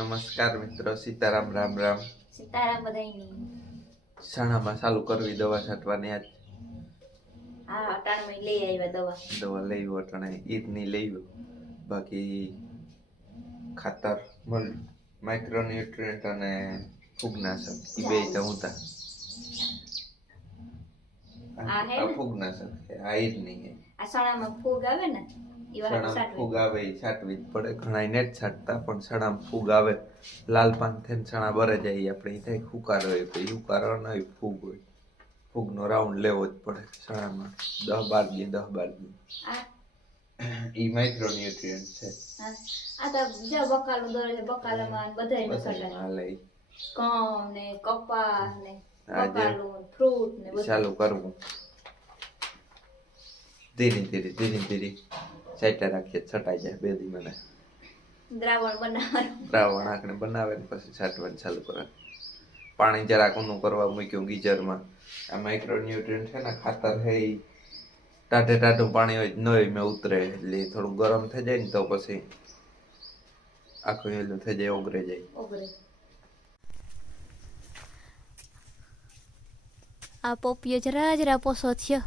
નમસ્કાર મિત્રો સીતારામ રામ રામ. સીતારામ બધાયની. શાણામાં ચાલુ કરવી દવા છાંટવાની આજ. હા અટાણમાં લઈ આવ્યા દવા. દવા લઈ અટાણે ઈદની લઈ બાકી ખાતર મળ માઇક્રોન્યુટ્રિયન્ટ અને ફૂગનાશક એ બે તો હું તા. આ ફૂગનાશક આ ઈદની આ સણામાં ફૂગ આવે ને એ સણામાં ફૂગ આવે એ છાંટવી જ પડે. ઘણા નેટ છાંટતા પણ સડામ ફૂગ આવે લાલ પાન થઈને સણા બરે જાય આપણે ઈ થાય હુકાર હોય પછી હુકાર ન હોય ફૂગ હોય. ફૂગનો રાઉન્ડ લેવો જ પડે સણામાં દહ બાર દી દહ બાર દી. માઇક્રોન્યુટ્રિયન્ટ છે. આ તો જો બકાલું દોરે છે બકાલામાં બધાય બધાય મસાલા હાલે કમ ને કપાસ ને આ ફ્રૂટ ને બધું. ચાલુ કરવું. ધીરે ધીરે ધીરે ધીરે. સાઈટે રાખીએ છટાઈ જાય બે દી મને દ્રાવણ બનાવવાનું. દ્રાવણ આંકણે બનાવે ને પછી છાંટવાનું ચાલુ કરે. પાણી જરાક ઊંડું કરવા મૂક્યું ગીઝરમાં. આ માઇક્રોન્યુટ્રિયન્ટ છે ને ખાતર છે એ ટાઢે ટાઢું પાણી હોય નહીં મેં ઉતરે એટલે થોડું ગરમ થઈ જાય ને તો પછી આખું હેલું થઈ જાય ઓગરે જાય. ઓગરે આ પોપિયો જરા જરા પોસો થયો.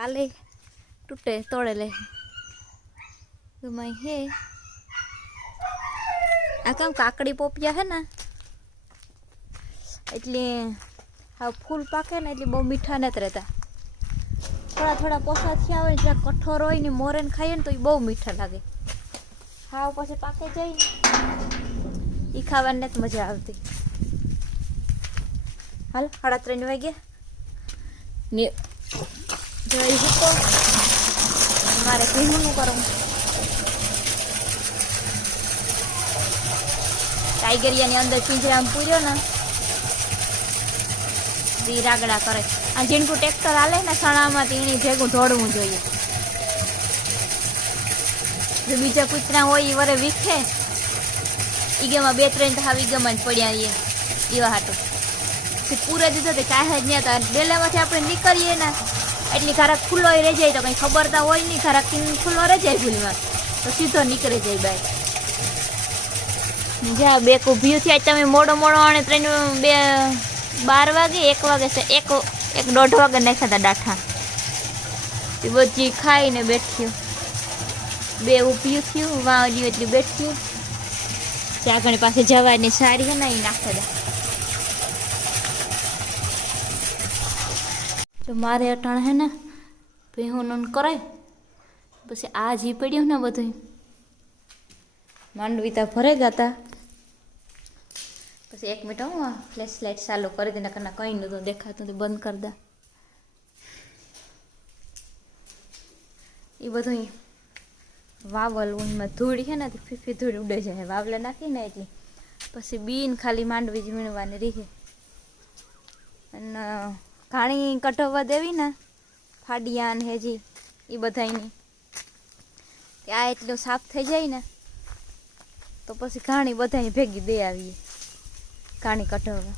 કાલે તૂટે તોડે લે ગમાય હે આ કેમ કાકડી પોપિયા હે ને? એટલે હા ફૂલ પાકે ને એટલે બહુ મીઠા નથી રહેતા. થોડા થોડા પોસા થયા હોય ને જ્યાં કઠોર હોય ને મોરે ને ખાઈએ ને તો એ બહુ મીઠા લાગે. હાવ પછી પાકે જાય ને. એ ખાવાની નથી મજા આવતી. હાલ, સાડા ત્રણ વાગ્યા. ને જઈ હતો મારે ભીમનું કરવું ટાઈગરિયાની અંદર પિંજરામાં પૂર્યો ને ઈ રાગડા કરે. આ જીણકું ટ્રેક્ટર હાલે ને સણામાં તેની ભેગું દોડવું જોઈએ. જો બીજા કૂતરા હોય એ વરે વીખે ઈગામાં બે ત્રણ તો હાવ ઈગામાં જ પડ્યા એ એવા હાટું. તે પૂરા દીધો તે કાંઈ જ નહીં હતા. ડેલામાંથી આપણે નીકળીએ ને એટલી ખરાક ખુલ્લો રહી જાય તો કંઈ ખબર તો હોય નહીં ખરાક ખુલ્લો રહી જાય ભૂલમાં. તો સીધો નીકળી જાય બાઈક જા બે ઊભી થયા તમે મોડો મોડો અને ત્રણ, બે, બાર વાગે, એક વાગે એક એક દોઢ વાગે નાખ્યા હતા ડાઠા એ બધી ખાઈને બેઠ્યું. બે ઊભી થયું વાવડી એટલી બેઠ્યું. ત્યાં આગળ પાસે જવાની સારી એ નાખતા હતા જો મારે અટાણ હે ને ભેહું કરાય. પછી આ જી પડ્યું ને બધું માંડવી તા ભરે ગાતા પછી એક મિનિટ હું ફ્લેશ લાઇટ ચાલુ કરી દે, નકર કંઈ નહોતું દેખાતું તો બંધ કરી દે. એ બધું વાવલ એમાં ધૂળ છે ને ફીફી ધૂળ ઉડે જાય વાવલે નાખીને એટલે. પછી બીન ખાલી માંડવી જ વીણવાની રીહે અને ઘાણી કઢવવા દેવી ને, ફાડિયા ને હેજી એ બધાયની. ત્યાં એટલું સાફ થઈ જાય ને, તો પછી ઘાણી બધાની ભેગી દે આવીએ, ઘાણી કઢવવા.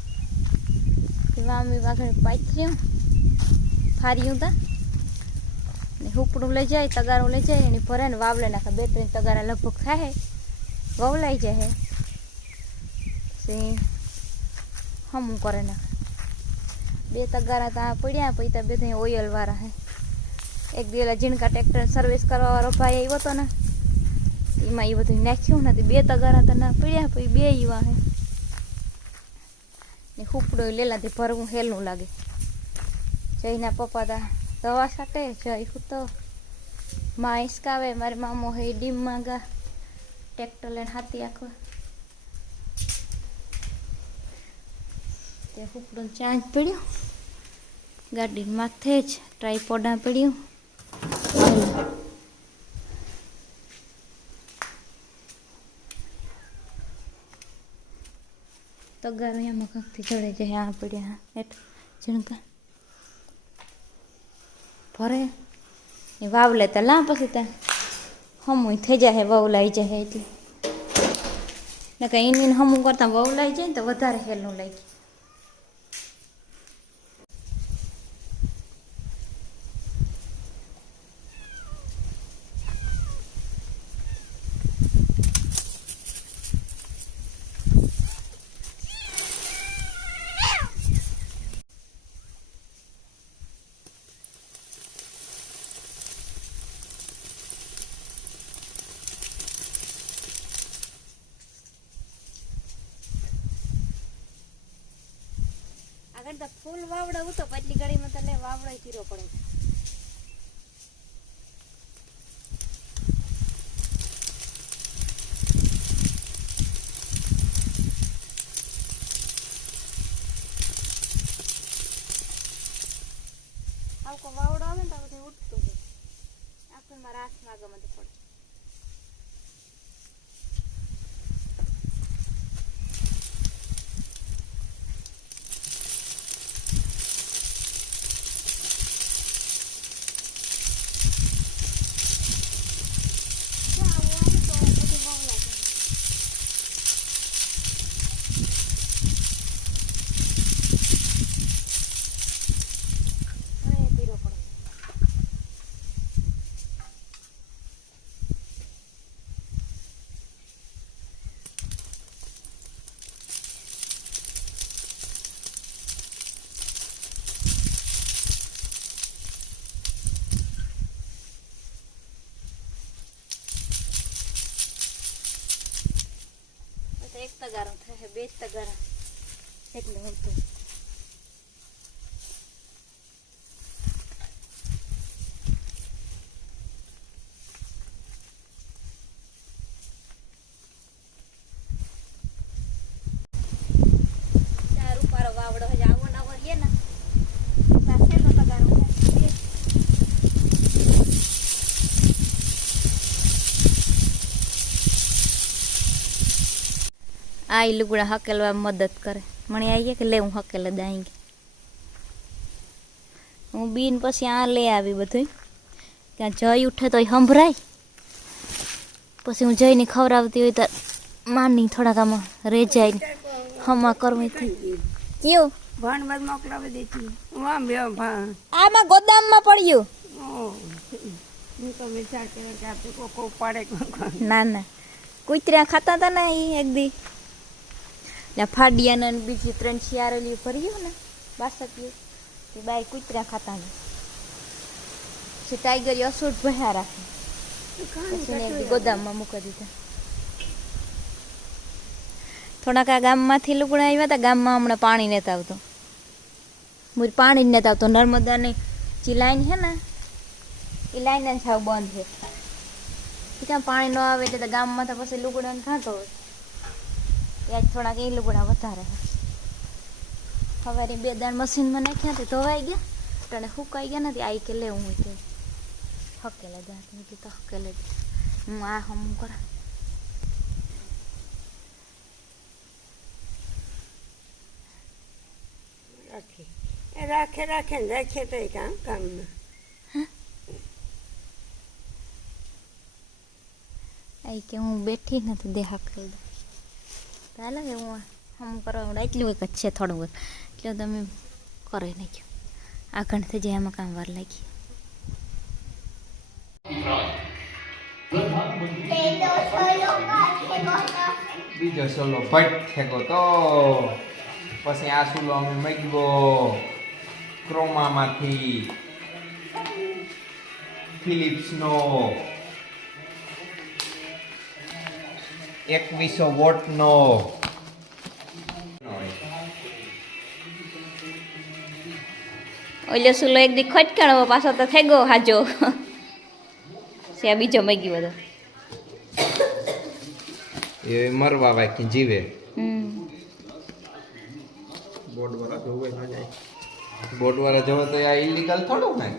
વામી આગળ પાથર્યું, ફાર્યું તા, ને હુપડું લઈ જાય, તગારું લઈ જાય, એની ભરે ને વાવલે નાખે. બે ત્રણ તગારા લગભગ થાય વવલાઈ જાય પછી હમું કરે નાખે. બે તગારા ત્યાં પડ્યા, પછી ત્યાં બધા ઓઇલ વાળા હે. એક દિવસ ઝીણકા ટ્રેક્ટર સર્વિસ કરવા વાળો ભાઈ આવ્યો હતો ને, એમાં એ બધું નાખ્યું નથી બે તગારા તો ના પડ્યા, પછી બે એવા હે. ને હુપડો લેલાથી ભરવું હેલું લાગે. જઈના પપ્પા તા દવા સાટે જઈ હું તો. માં હિસકાવે મારે મામો હે ડીમમાં ગા ટ્રેક્ટર લઈને હાથી આખવા. તે હુકડું ચાંચ પડ્યું. ગાડી માથે જ ટ્રાયપોડા પડ્યું. તગાર એમાં કાંકથી ચડે જાય આ પડ્યા હા. હેઠ ઝીણકા ભરે. એ વાવ લેતા, લા પછી ત્યાં હમું થઈ જાય વવલાઈ જાય એટલે. ને કંઈ એની હમું કરતાં વવલાઈ જાય ને તો વધારે હેલું લાગી અરે તો ફૂલ વાવડા ઉતો પાટલી ગાડીમાં તને વાવડા ચીરો પડે. આવકો વાવડો આવે ને તો બધું ઉઠતું જાય. આખું મારા માગવા માટે પડે તો એક તગારો. થાય બે તગારા. એટલે હું તો ચાર ઉપર વાવડો હજી આવો ના વળીએ ને પાસે નો તગારો થાય બે આ લુગડા હકેલવા મદદ કરે. મને આવીએ કે લે હું હકેલ દાઈ હું બીન પછી આ લે આવી બધું ત્યાં જઈ ઉઠે તો સંભળાય. પછી હું જઈને ખવડાવતી હોય તો માની થોડાક આમાં રે જાય હમા કરવી થઈ કયું બાદ મોકલાવી દેતી. વામ બે આમાં ગોદામમાં પડ્યું. હું તો વિચાર કર્યો કે આપણે કોકો પાડે ના ના. કુતરા ખાતા હતા ને એ એક દી. ને ફાડિયાને બીજી ત્રણ શિયારેલી ભર્યું ને બાસકીયું તે બાઈ કૂતર્યા ખાતા ને. પછી ટાઈગર અસૂટ ભયા રાખે. પછી ગોદામમાં મૂકી દીધા. થોડાક આ ગામમાંથી લુગડા આવ્યા હતા ગામમાં હમણાં પાણી નહોતું આવતું. મુરી પાણી જ આવતો આવતું. નર્મદાની જે લાઈન છે ને એ લાઈન જ સાવ બંધ છે. ત્યાં પાણી ન આવે એટલે ગામમાં તો પછી લુગડાને ખાતો હોય ત્યાં થોડાક એ લુગડા વધારે સવારે બે દાણ મશીનમાં નાખ્યા તો ધોવાઈ ગયા તને સુકાઈ ગયા નથી આવી કે લેવું હોય તે. હકેલે દાંત મેં કીધું હકેલે હું આ હમ કરા. રાખે. રાખે ને રાખે તો કામ કામમાં. આઈ કે હું બેઠી નથી દેહા કરી દઉં ચાલો એવું હું કરવા એટલું એક જ છે થોડું એક એટલે તમે કરી નાખ્યું આગળ થઈ જાય એમાં કામ વાર લાગી. બીજો સોલો ભટ થેકો તો. પછી આ સુલો અમે મગ્યો ક્રોમામાંથી ફિલિપ્સનો. એકવીસો વોટનો. ઓલો સુલો એક દી ખટકાણો પાછો તો થઈ ગયો હાજો. છે આ બીજો મગી બધો. એ મરવા વાકી જીવે. હમ. બોર્ડ વાળા જોવે ના જાય. બોર્ડ વાળા જોવે તો આ ઇલીગલ થોડું ને?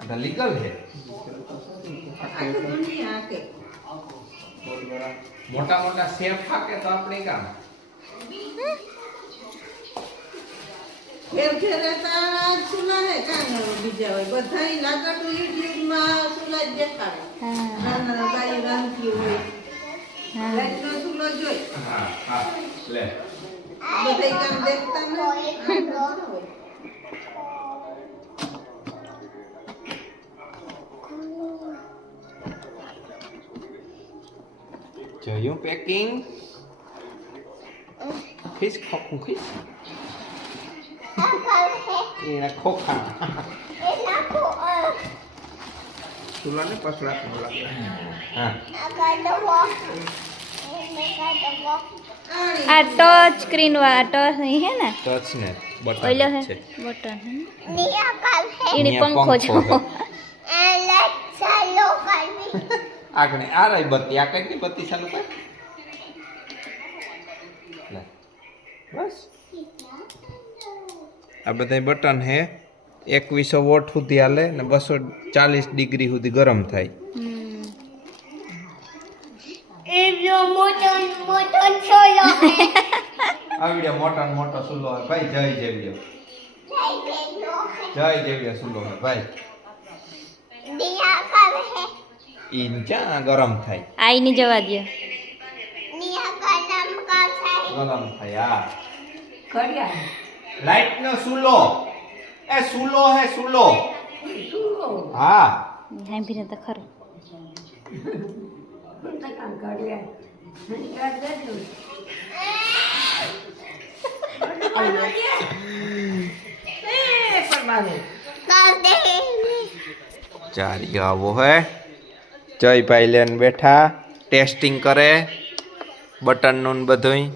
આ તો લીગલ છે. મોટા મોટા સેફ હાકે તો આપણે કામ. ઘેર ઘેર રહેતા સુલા હે કાંઈ બીજા હોય? બધા લાગતું યુટ્યુબમાં સુલા જ દેખાડે. હા. નાના બાઈ રાંધતી હોય. લાઈટનો સુલો જોઈ હા હા લે. બધા કામ દેખતા ને જોયું પેકિંગ ખીસ ખોખું ખીસ એના ખોખા ચૂલાને પસરાતું લાગે હા આ ટચ સ્ક્રીન વાળા ટચ નહીં હે ને? ટચ ને બટન હે છે. બટન હે એની અહીંયા પંખો જો પંખો આગળ આ રહી બત્તી આ કઈ બત્તી ચાલુ કર? બસ. આ બધા બટન હે એકવીસો વોટ સુધી હાલે ને બસો ચાલીસ ડિગ્રી સુધી ગરમ થાય. હમ. આ મોટા મોટો સુલો ભાઈ જય જેવિયો જય જેવિયો સુલો ભાઈ ઈ ક્યાં ગરમ થાય આઈ ની જવા દો ગરમ થાય હા લાઈટ નો સુલો એ સુલો હે સુલો હા સાંભળીને તો ખરું ચારી આવો હે જય ભાઈ લેન બેઠા. ટેસ્ટિંગ કરે. બટનનું ને બધુંય.